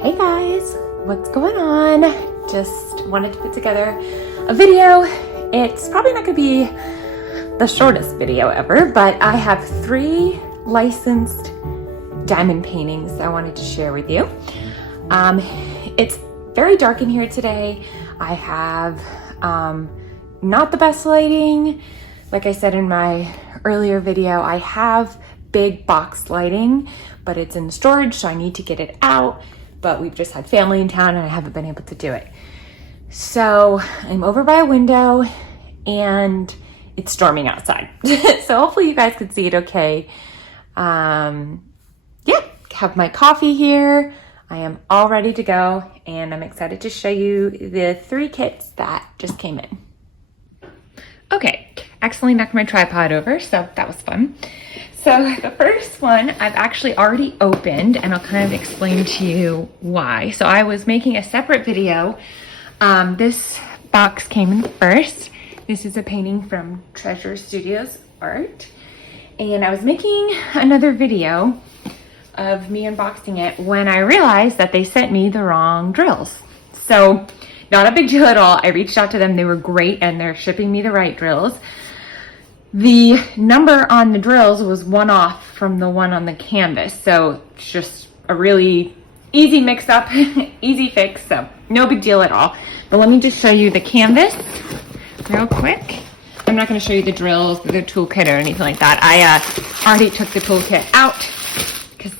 Hey guys, what's going on? Just wanted to put together a video. It's probably not gonna be the shortest video ever, but I have 3 licensed diamond paintings I wanted to share with you. It's very dark in here today. I have not the best lighting. Like I said in my earlier video, I have big box lighting, but it's in storage, so I need to get it out. But we've just had family in town and I haven't been able to do it. So I'm over by a window and it's storming outside. So hopefully you guys can see it okay. Yeah, have my coffee here. I am all ready to go and I'm excited to show you the 3 kits that just came in. Okay, accidentally knocked my tripod over, so that was fun. So the first one I've actually already opened and I'll kind of explain to you why. So I was making a separate video. This box came in first. This is a painting from Treasure Studios Art. And I was making another video of me unboxing it when I realized that they sent me the wrong drills. So not a big deal at all. I reached out to them. They were great and they're shipping me the right drills. The number on the drills was one off from the one on the canvas. So it's just a really easy mix up, easy fix. So no big deal at all. But let me just show you the canvas real quick. I'm not going to show you the drills, the toolkit or anything like that. I already took the toolkit out because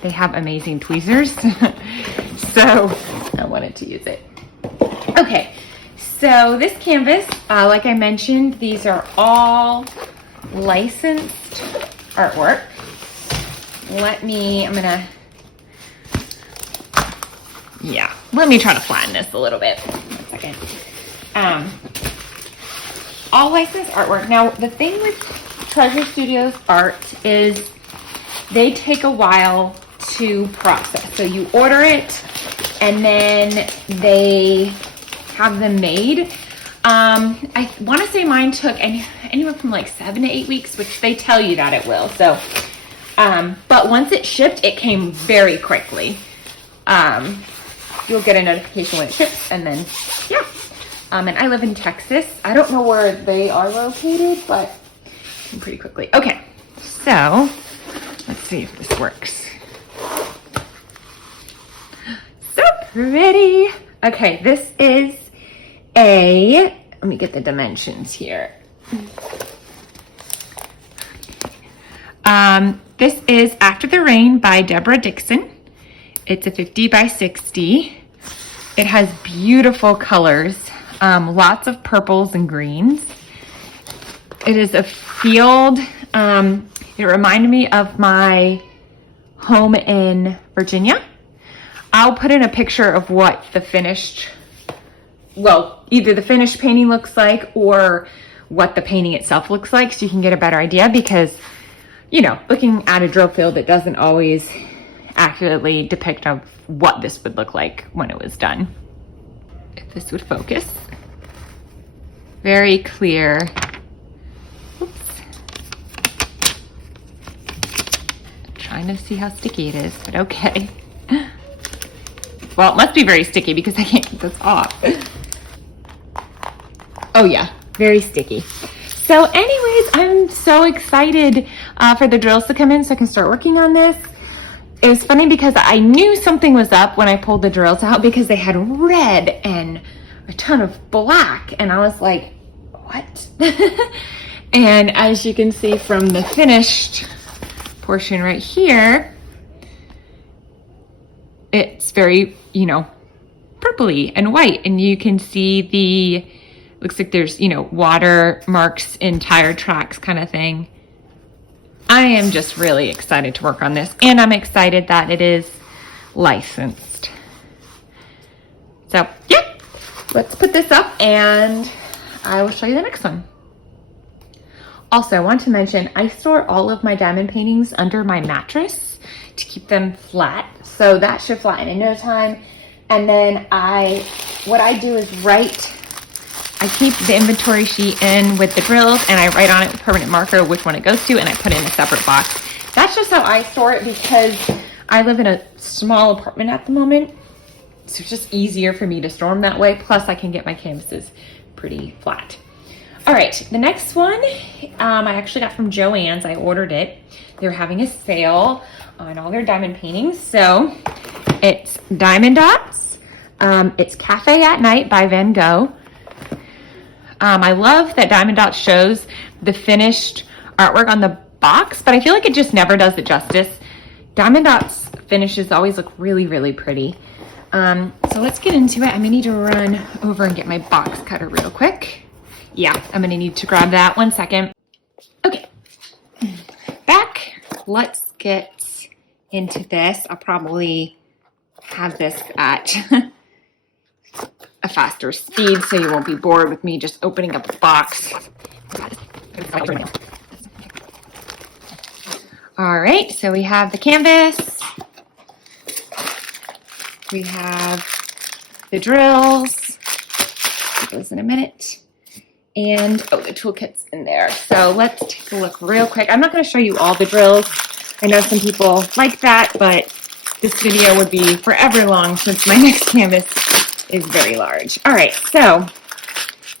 they have amazing tweezers. So I wanted to use it. Okay. So this canvas, like I mentioned, these are all licensed artwork. Let me try to flatten this a little bit. 1 second. All licensed artwork. Now, the thing with Treasure Studios Art is they take a while to process. So you order it and then they have them made. I want to say mine took anywhere from like 7 to 8 weeks, which they tell you that it will. So, but once it shipped, it came very quickly. You'll get a notification when it ships, and then yeah. And I live in Texas. I don't know where they are located, but came pretty quickly. Okay, so let's see if this works. So pretty. Okay, this is let me get the dimensions here. This is After the Rain by Deborah Dixon. It's a 50 by 60. It has beautiful colors, lots of purples and greens. It is a field. It reminded me of my home in Virginia. I'll put in a picture of what the either the finished painting looks like or what the painting itself looks like, so you can get a better idea, because, you know, looking at a drill field, it doesn't always accurately depict of what this would look like when it was done. If this would focus. Very clear. Oops. I'm trying to see how sticky it is, but okay. Well, it must be very sticky because I can't keep this off. Oh yeah, very sticky. So anyways, I'm so excited for the drills to come in so I can start working on this. It was funny because I knew something was up when I pulled the drills out because they had red and a ton of black. And I was like, what? And as you can see from the finished portion right here, it's very, you know, purpley and white, and you can see looks like there's, you know, water marks in tire tracks kind of thing. I am just really excited to work on this, and I'm excited that it is licensed. So yeah, let's put this up and I will show you the next one. Also, I want to mention, I store all of my diamond paintings under my mattress to keep them flat. So that should flatten in no time. And then what I do is I keep the inventory sheet in with the drills and I write on it with permanent marker which one it goes to, and I put it in a separate box. That's just how I store it because I live in a small apartment at the moment So it's just easier for me to store them that way. Plus I can get my canvases pretty flat. All right, the next one I actually got from Joann's. I ordered it. They're having a sale on all their diamond paintings. So it's Diamond Dots. It's Cafe at Night by Van Gogh. I love that Diamond Dots shows the finished artwork on the box, but I feel like it just never does it justice. Diamond Dots finishes always look really, really pretty. So let's get into it. I'm gonna need to run over and get my box cutter real quick. Yeah, I'm gonna need to grab that. 1 second. Okay, back. Let's get into this. I'll probably have this at a faster speed so you won't be bored with me just opening up the box. All right, so we have the canvas. We have the drills. Get those in a minute. And, oh, the toolkit's in there. So let's take a look real quick. I'm not going to show you all the drills. I know some people like that, but this video would be forever long since my next canvas is very large. All right, so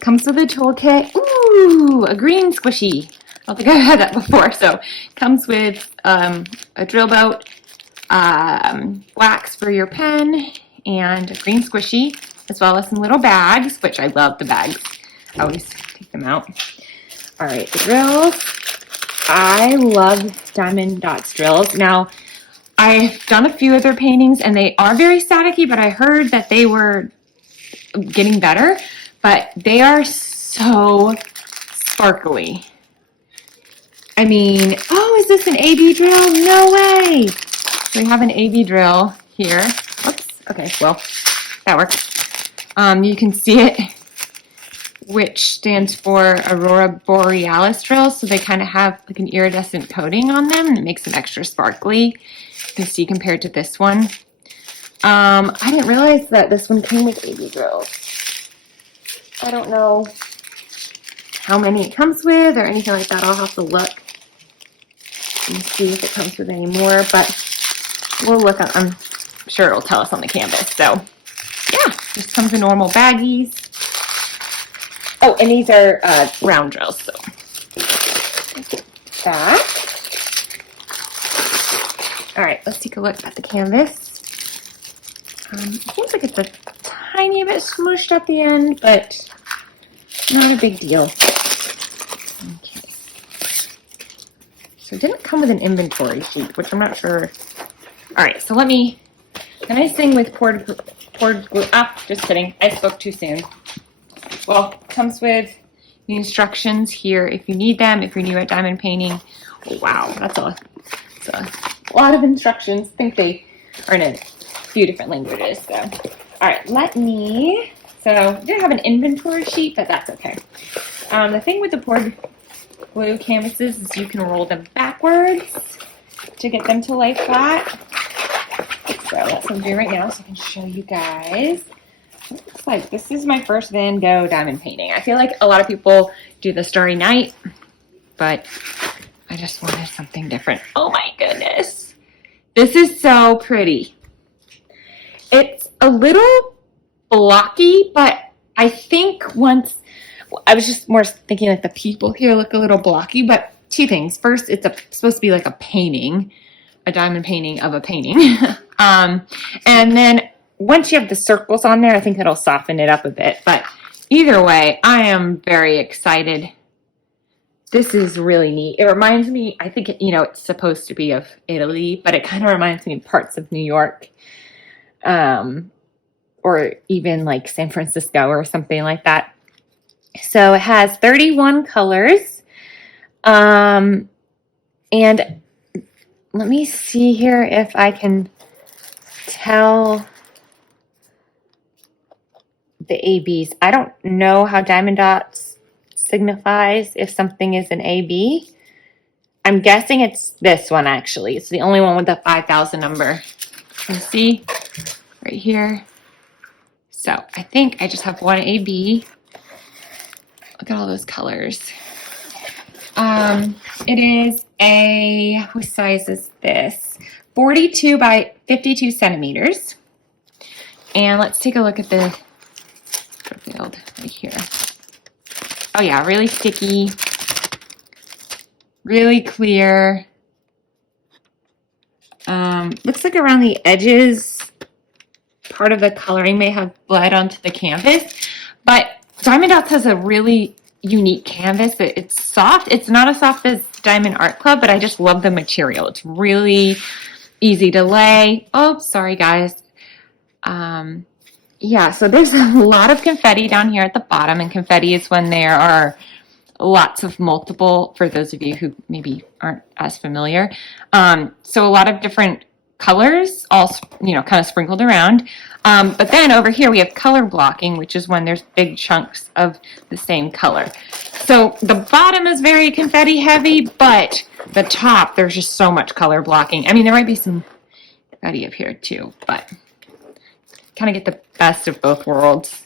comes with a toolkit. Ooh, a green squishy. I don't think I've had that before. So comes with a drill boat, wax for your pen, and a green squishy, as well as some little bags, which I love the bags. I always take them out. All right, the drills. I love Diamond Dots drills. Now, I've done a few of their paintings, and they are very staticky, but I heard that they were getting better, but they are so sparkly. I mean, oh, is this an AB drill? No way. So we have an AB drill here. Oops. Okay, well, that works. You can see it, which stands for Aurora Borealis drills. So they kind of have like an iridescent coating on them, and it makes them extra sparkly. You can see compared to this one. I didn't realize that this one came with AB drills. I don't know how many it comes with or anything like that. I'll have to look and see if it comes with any more, but we'll look. I'm sure it'll tell us on the canvas. So yeah, just comes with normal baggies. Oh, and these are round drills. So that. All right, let's take a look at the canvas. It seems like it's a tiny bit smooshed at the end, but not a big deal. Okay. So it didn't come with an inventory sheet, which I'm not sure. All right, so let me, the nice thing with poured glue, just kidding, I spoke too soon. Well, it comes with the instructions here if you need them, if you're new at diamond painting. Wow, that's a lot of instructions. I think they are in a few different languages. So, all right, so I didn't have an inventory sheet, but that's okay. The thing with the poured glue canvases is you can roll them backwards to get them to lay flat. So that's what I'm doing right now so I can show you guys. It looks like this is my first Van Gogh diamond painting. I feel like a lot of people do the Starry Night, but I just wanted something different. Oh my goodness. This is so pretty. It's a little blocky, but I think I was just more thinking like the people here look a little blocky, but two things. First, it's supposed to be like a painting, a diamond painting of a painting. And then once you have the circles on there, I think it'll soften it up a bit. But either way, I am very excited. This is really neat. It reminds me, I think, it's supposed to be of Italy, but it kind of reminds me of parts of New York. Or even like San Francisco or something like that. So it has 31 colors. And let me see here if I can tell the ABs. I don't know how Diamond Dots signifies if something is an AB. I'm guessing it's this one actually. It's the only one with the 5,000 number. You can see right here. So I think I just have one AB. Look at all those colors. It is what size is this? 42 by 52 centimeters. And let's take a look at the field right here. Oh yeah, really sticky, really clear. Looks like around the edges, part of the coloring may have bled onto the canvas, but Diamond Dots has a really unique canvas. It's soft. It's not as soft as Diamond Art Club, but I just love the material. It's really easy to lay. Oh, sorry guys. Yeah, so there's a lot of confetti down here at the bottom, and confetti is when there are lots of multiple, for those of you who maybe aren't as familiar. So a lot of different colors, all, you know, kind of sprinkled around. But then over here we have color blocking, which is when there's big chunks of the same color. So the bottom is very confetti heavy, but the top, there's just so much color blocking. I mean, there might be some confetti up here too, but kind of get the best of both worlds.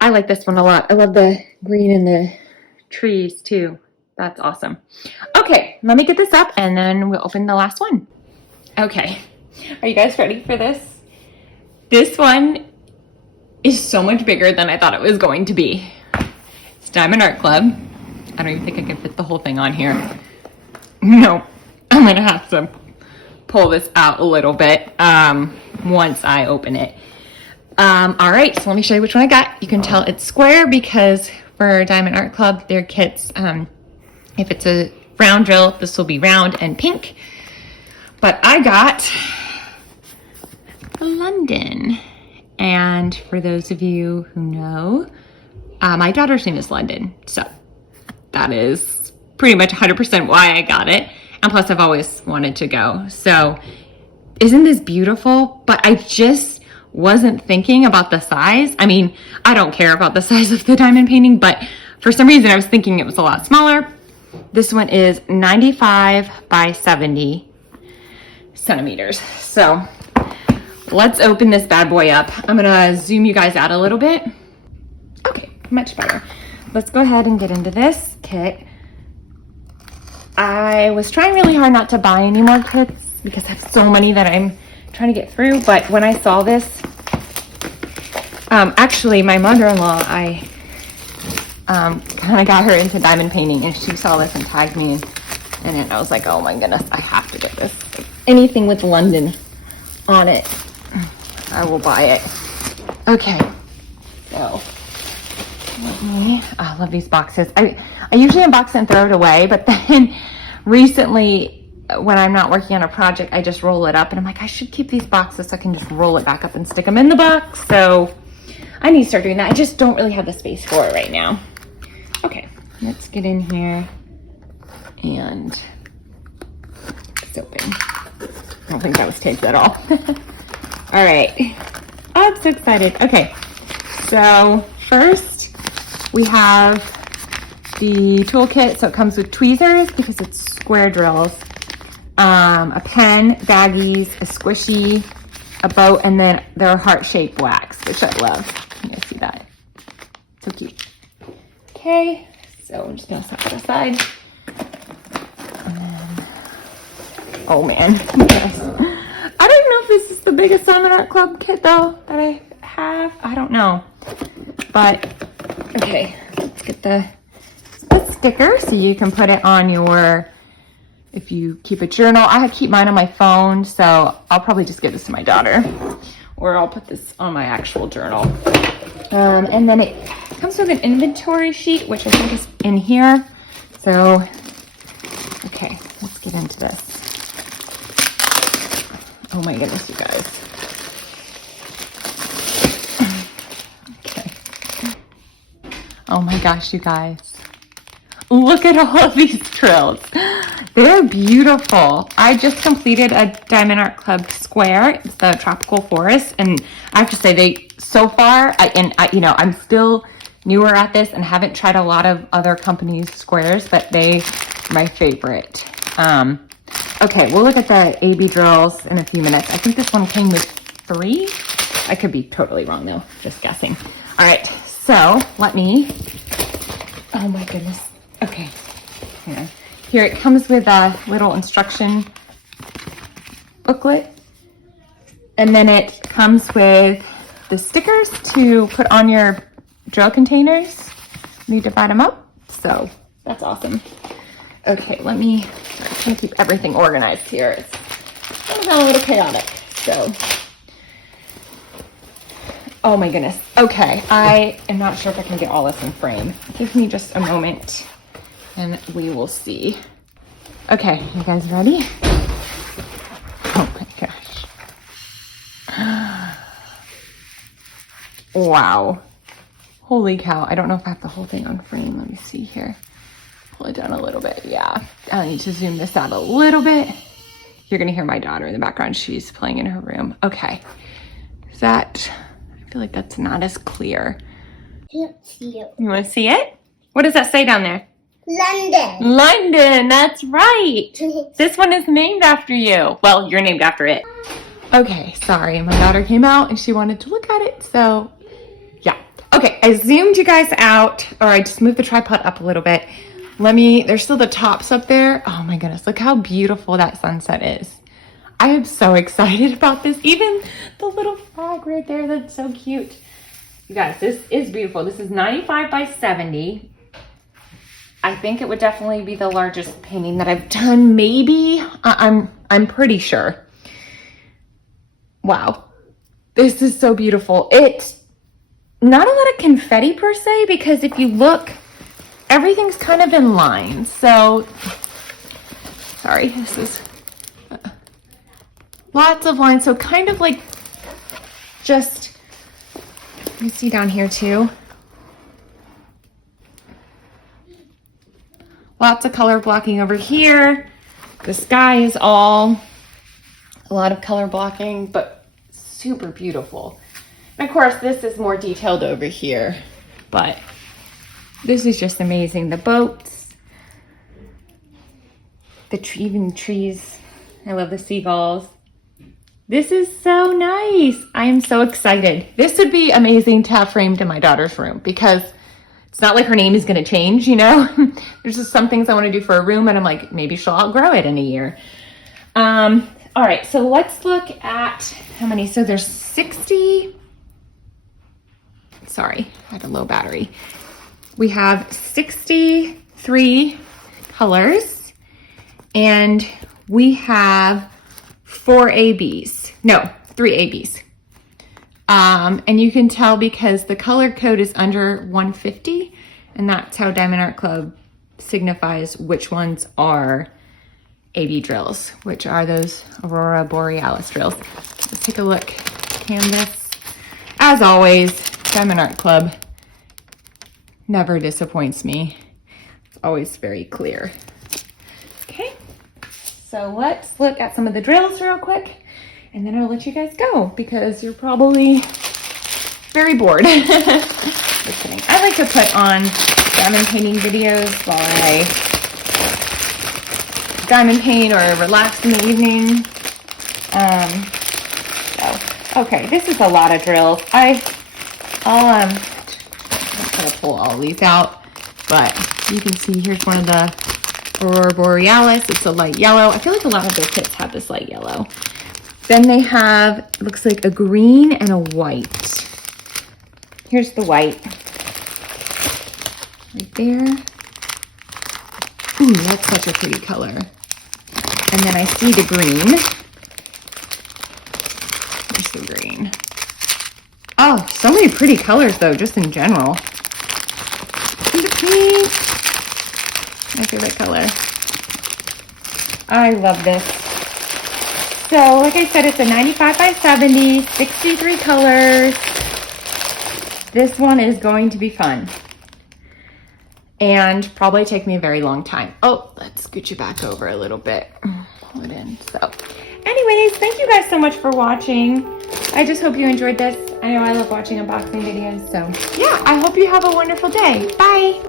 I like this one a lot. I love the green in the trees too. That's awesome. Okay, let me get this up and then we'll open the last one. Okay, are you guys ready for this? This one is so much bigger than I thought it was going to be. It's Diamond Art Club. I don't even think I can fit the whole thing on here. No, I'm gonna have to pull this out a little bit once I open it. All right, so let me show you which one I got. You can tell it's square because for Diamond Art Club, their kits, if it's a round drill, this will be round and pink. But I got London. And for those of you who know, my daughter's name is London. So that is pretty much 100% why I got it. And plus I've always wanted to go. So isn't this beautiful? But I just wasn't thinking about the size. I mean, I don't care about the size of the diamond painting, but for some reason I was thinking it was a lot smaller. This one is 95 by 70 centimeters. So let's open this bad boy up. I'm gonna zoom you guys out a little bit. Okay, much better. Let's go ahead and get into this kit. I was trying really hard not to buy any more kits because I have so many that I'm trying to get through, but when I saw this, actually my mother-in-law, I kind of got her into diamond painting, and she saw this and tagged me, and then I was like, oh my goodness, I have to get this. Anything with London on it, I will buy it. Okay, so I love these boxes. I usually unbox and throw it away, but then recently when I'm not working on a project, I just roll it up, and I'm like, I should keep these boxes so I can just roll it back up and stick them in the box. So I need to start doing that. I just don't really have the space for it right now. Okay, let's get in here and it's open. I don't think that was taped at all. All right. Oh, I'm so excited. Okay, so first we have the toolkit. So it comes with tweezers because it's square drills, a pen, baggies, a squishy, a boat, and then their heart-shaped wax, which I love. You guys see that? So cute. Okay, so I'm just gonna set that aside. And then, oh man, yes. I don't know if this is the biggest Diamond Art Club kit though that I have. I don't know, but okay, let's get the sticker so you can put it on your, if you keep a journal. I keep mine on my phone, so I'll probably just give this to my daughter, or I'll put this on my actual journal. And then it comes with an inventory sheet, which I think is in here. So, okay, let's get into this. Oh my goodness, you guys. Okay. Oh my gosh, you guys. Look at all of these drills. They're beautiful. I just completed a Diamond Art Club square. It's the Tropical Forest, and I have to say, they so far, you know, I'm still newer at this and haven't tried a lot of other companies' squares, but they are my favorite. Okay, we'll look at the AB drills in a few minutes. I think this one came with 3. I could be totally wrong though, just guessing. All right, so let me, oh my goodness. Okay, here it comes with a little instruction booklet. And then it comes with the stickers to put on your drill containers. You divide them up. So that's awesome. Okay, I'm trying to keep everything organized here. It's a little chaotic. So, oh my goodness. Okay, I am not sure if I can get all this in frame. Give me just a moment and we will see. Okay, you guys ready? Oh my gosh. Wow. Holy cow. I don't know if I have the whole thing on frame. Let me see here. Pull it down a little bit. Yeah. I need to zoom this out a little bit. You're going to hear my daughter in the background. She's playing in her room. Okay. I feel like that's not as clear. Can't see it. You want to see it? What does that say down there? London. London. That's right. This one is named after you. Well, you're named after it. Okay. Sorry. My daughter came out and she wanted to look at it. So yeah. Okay. I zoomed you guys out, or I just moved the tripod up a little bit. There's still the tops up there. Oh my goodness. Look how beautiful that sunset is. I am so excited about this. Even the little frog right there. That's so cute. You guys, this is beautiful. This is 95 by 70. I think it would definitely be the largest painting that I've done. Maybe. I'm pretty sure. Wow. This is so beautiful. It's not a lot of confetti per se, because if you look, everything's kind of in line. So, sorry, this is lots of lines. So kind of like just, you see down here too. Lots of color blocking over here. The sky is all a lot of color blocking, but super beautiful. And of course, this is more detailed over here, but this is just amazing. The boats, even trees. I love the seagulls. This is so nice. I am so excited. This would be amazing to have framed in my daughter's room, because it's not like her name is going to change, you know? There's just some things I want to do for a room, and I'm like, maybe she'll outgrow it in a year. All right, so let's look at how many. So there's 60. Sorry, I had a low battery. We have 63 colors, and we have 4 ABs. No, 3 ABs. And you can tell because the color code is under 150, and that's how Diamond Art Club signifies which ones are AB drills, which are those Aurora Borealis drills. Let's take a look. Canvas. As always, Diamond Art Club never disappoints me. It's always very clear. Okay, so let's look at some of the drills real quick, and then I'll let you guys go because you're probably very bored. Just kidding. I like to put on diamond painting videos while I diamond paint or relax in the evening. Okay, this is a lot of drills. I'm gonna pull all these out, but you can see here's one of the Aurora Borealis. It's a light yellow. I feel like a lot of their kits have this light yellow. Then they have, it looks like a green and a white. Here's the white. Right there. Ooh, that's such a pretty color. And then I see the green. Here's the green. Oh, so many pretty colors though, just in general. And the pink. My favorite color. I love this. So, like I said, it's a 95 by 70, 63 colors. This one is going to be fun. And probably take me a very long time. Oh, let's scoot you back over a little bit. Pull it in. So, anyways, thank you guys so much for watching. I just hope you enjoyed this. I know I love watching unboxing videos. So, yeah, I hope you have a wonderful day. Bye.